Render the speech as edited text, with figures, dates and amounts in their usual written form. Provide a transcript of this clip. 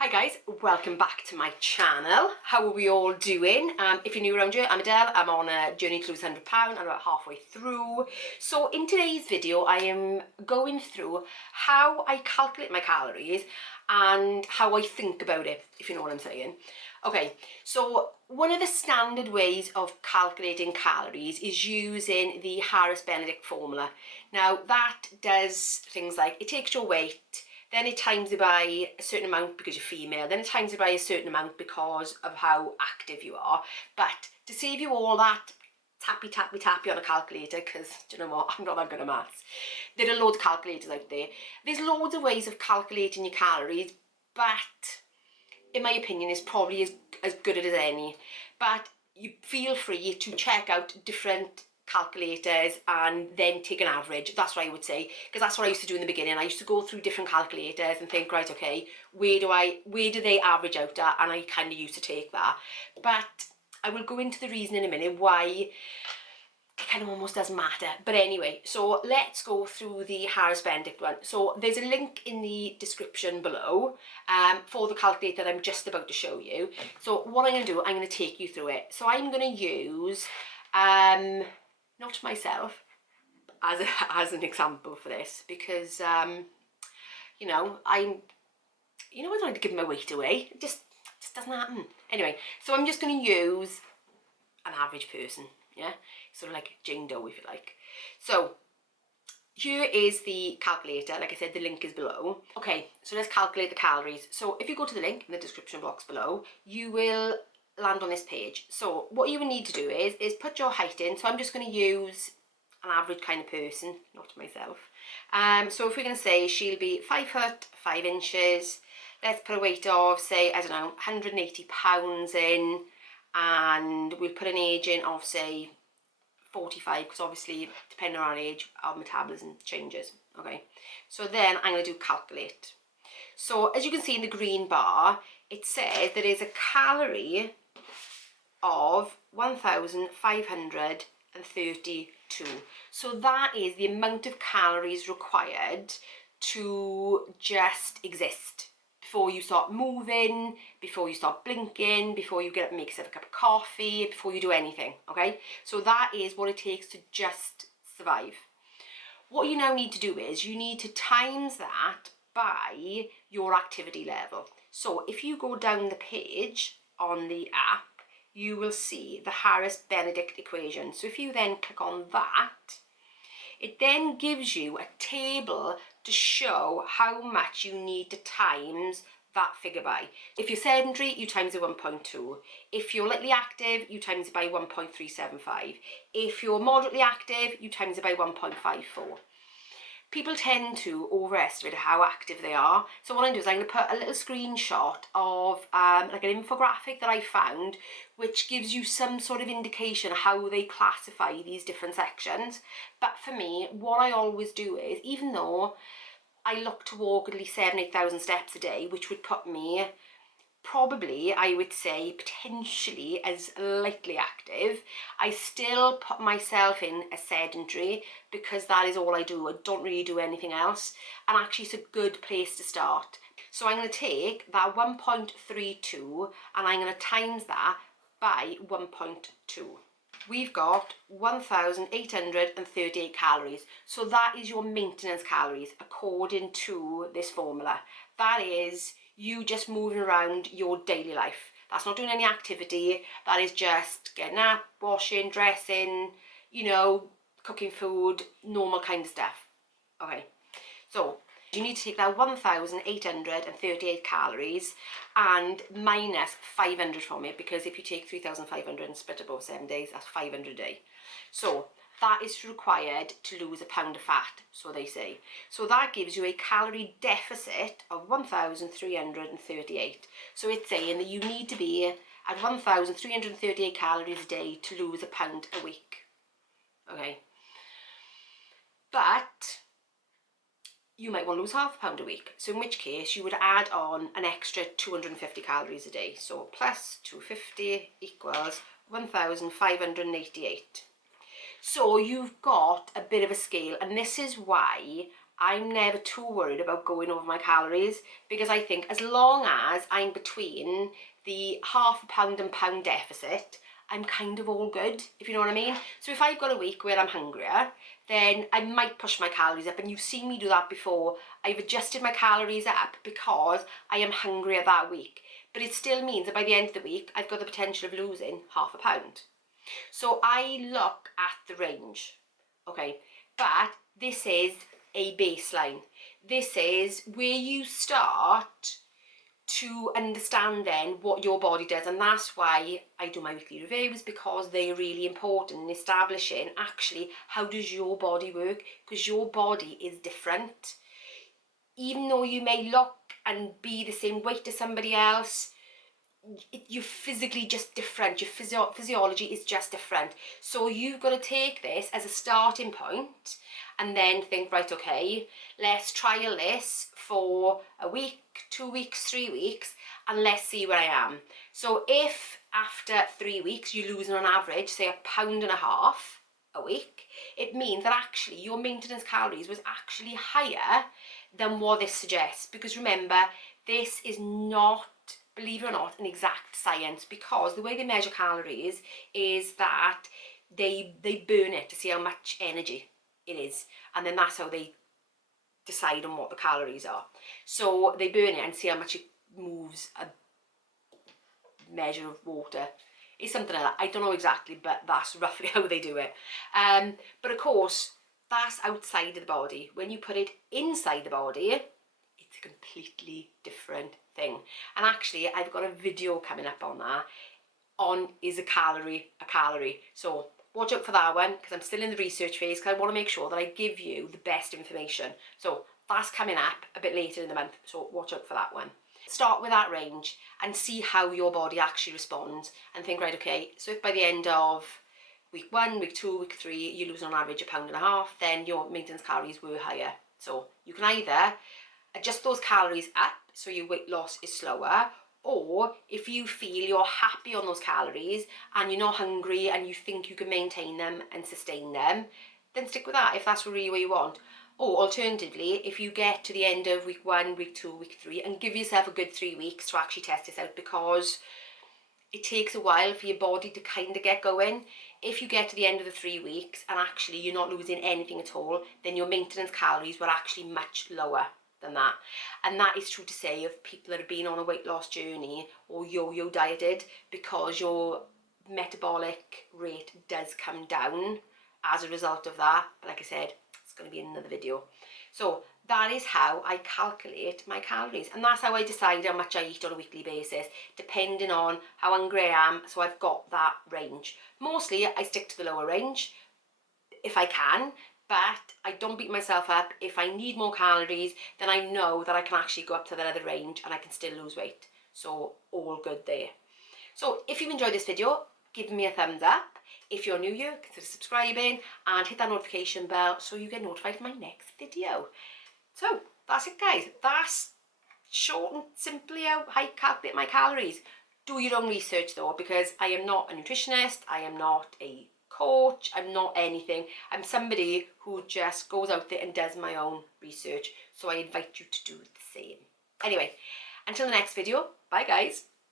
Hi guys, welcome back to my channel. How are we all doing? If you're new around here, I'm Adele. I'm on a journey to lose £100. I'm about halfway through. So in today's video, I am going through how I calculate my calories and how I think about it, if you know what I'm saying. Okay, so one of the standard ways of calculating calories is using the Harris-Benedict formula. Now that does things like, it takes your weight, then it times it by a certain amount because you're female, then it times it by a certain amount because of how active you are. But to save you all that tappy on a calculator, because do you know what, I'm not that good at maths, there are loads of calculators out there. There's loads of ways of calculating your calories, but in my opinion it's probably as good as any. But you feel free to check out different calculators and then take an average. That's what I would say, because that's what I used to do in the beginning. I used to go through different calculators and think, right, okay, where do they average out at, and I kind of used to take that. But I will go into the reason in a minute why it kind of almost doesn't matter. But anyway, so let's go through the Harris-Benedict one. So there's a link in the description below for the calculator that I'm just about to show you. So what I'm going to do, I'm going to take you through it. So I'm going to use not myself as an example for this, because I don't like to give my weight away. It just doesn't happen. Anyway, so I'm just going to use an average person, yeah, sort of like Jane Doe, if you like. So here is the calculator. Like I said, the link is below. Okay, so let's calculate the calories. So if you go to the link in the description box below, you will land on this page. So what you will need to do is put your height in. So I'm just going to use an average kind of person, not myself. So if we're going to say she'll be 5 foot 5 inches, let's put a weight of, say, I don't know, 180 pounds in, and we'll put an age in of, say, 45, because obviously depending on our age our metabolism changes. Okay, so then I'm going to do calculate. So as you can see in the green bar, it says there is a calorie of 1,532. So that is the amount of calories required to just exist before you start moving, before you start blinking, before you get up and make yourself a cup of coffee, before you do anything. Okay, so that is what it takes to just survive. What you now need to do is you need to times that by your activity level. So if you go down the page on the app, you will see the Harris-Benedict equation. So if you then click on that, it then gives you a table to show how much you need to times that figure by. If you're sedentary, you times it 1.2. If you're lightly active, you times it by 1.375. If you're moderately active, you times it by 1.54. People tend to overestimate how active they are. So what I'm doing is I'm going to put a little screenshot of like an infographic that I found, which gives you some sort of indication of how they classify these different sections. But for me, what I always do is, even though I look to walk at least 7,000-8,000 steps a day, which would put me probably, I would say, potentially as lightly active, I still put myself in a sedentary, because that is all I do. I don't really do anything else, and actually it's a good place to start. So I'm going to take that 1.32 and I'm going to times that by 1.2. We've got 1,838 calories. So that is your maintenance calories according to this formula. That is you just moving around your daily life. That's not doing any activity. That is just getting up, washing, dressing, cooking food, normal kind of stuff. Okay, so you need to take that 1,838 calories and minus 500 from it, because if you take 3,500 and split it over 7 days, that's 500 a day. So that is required to lose a pound of fat, so they say. So that gives you a calorie deficit of 1,338. So it's saying that you need to be at 1,338 calories a day to lose a pound a week. Okay, but you might want to lose half a pound a week, so in which case you would add on an extra 250 calories a day. So plus 250 equals 1,588. So you've got a bit of a scale, and this is why I'm never too worried about going over my calories, because I think as long as I'm between the half a pound and pound deficit, I'm kind of all good, if you know what I mean. So if I've got a week where I'm hungrier, then I might push my calories up, and you've seen me do that before. I've adjusted my calories up because I am hungrier that week, but it still means that by the end of the week, I've got the potential of losing half a pound. So I look at the range, okay, but this is a baseline. This is where you start to understand then what your body does, and that's why I do my weekly reviews, because they're really important in establishing actually how does your body work, because your body is different. Even though you may look and be the same weight as somebody else, you're physically just different. Your physiology is just different. So you've got to take this as a starting point and then think, right, okay, let's trial this for a week, 2 weeks, 3 weeks, and let's see where I am. So if after 3 weeks you're losing on average, say 1.5 pounds a week, it means that actually your maintenance calories was actually higher than what this suggests. Because remember, this is not, believe it or not, an exact science, because the way they measure calories is that they burn it to see how much energy it is, and then that's how they decide on what the calories are. So they burn it and see how much it moves a measure of water. It's something like that. I don't know exactly, but that's roughly how they do it. But of course, that's outside of the body. When you put it inside the body, it's a completely different thing. And actually, I've got a video coming up on that, on is a calorie a calorie? So watch out for that one, because I'm still in the research phase, because I want to make sure that I give you the best information. So that's coming up a bit later in the month, so watch out for that one. Start with that range and see how your body actually responds, and think, right, okay, so if by the end of week 1, week 2, week 3, you lose on average 1.5 pounds, then your maintenance calories were higher. So you can either adjust those calories up so your weight loss is slower, or if you feel you're happy on those calories and you're not hungry and you think you can maintain them and sustain them, then stick with that if that's really what you want. Or alternatively, if you get to the end of week 1, week 2, week 3, and give yourself a good 3 weeks to actually test this out, because it takes a while for your body to kind of get going. If you get to the end of the 3 weeks and actually you're not losing anything at all, then your maintenance calories were actually much lower than that. And that is true to say of people that have been on a weight loss journey or yo-yo dieted, because your metabolic rate does come down as a result of that. But like I said, it's going to be in another video. So that is how I calculate my calories, and that's how I decide how much I eat on a weekly basis, depending on how hungry I am. So I've got that range. Mostly I stick to the lower range if I can, but I don't beat myself up. If I need more calories, then I know that I can actually go up to that other range and I can still lose weight. So all good there. So if you've enjoyed this video, give me a thumbs up. If you're new here, consider subscribing and hit that notification bell so you get notified of my next video. So that's it, guys. That's short and simply how I calculate my calories. Do your own research though, because I am not a nutritionist, I am not a coach, I'm not anything. I'm somebody who just goes out there and does my own research. So I invite you to do the same. Anyway, until the next video, bye guys.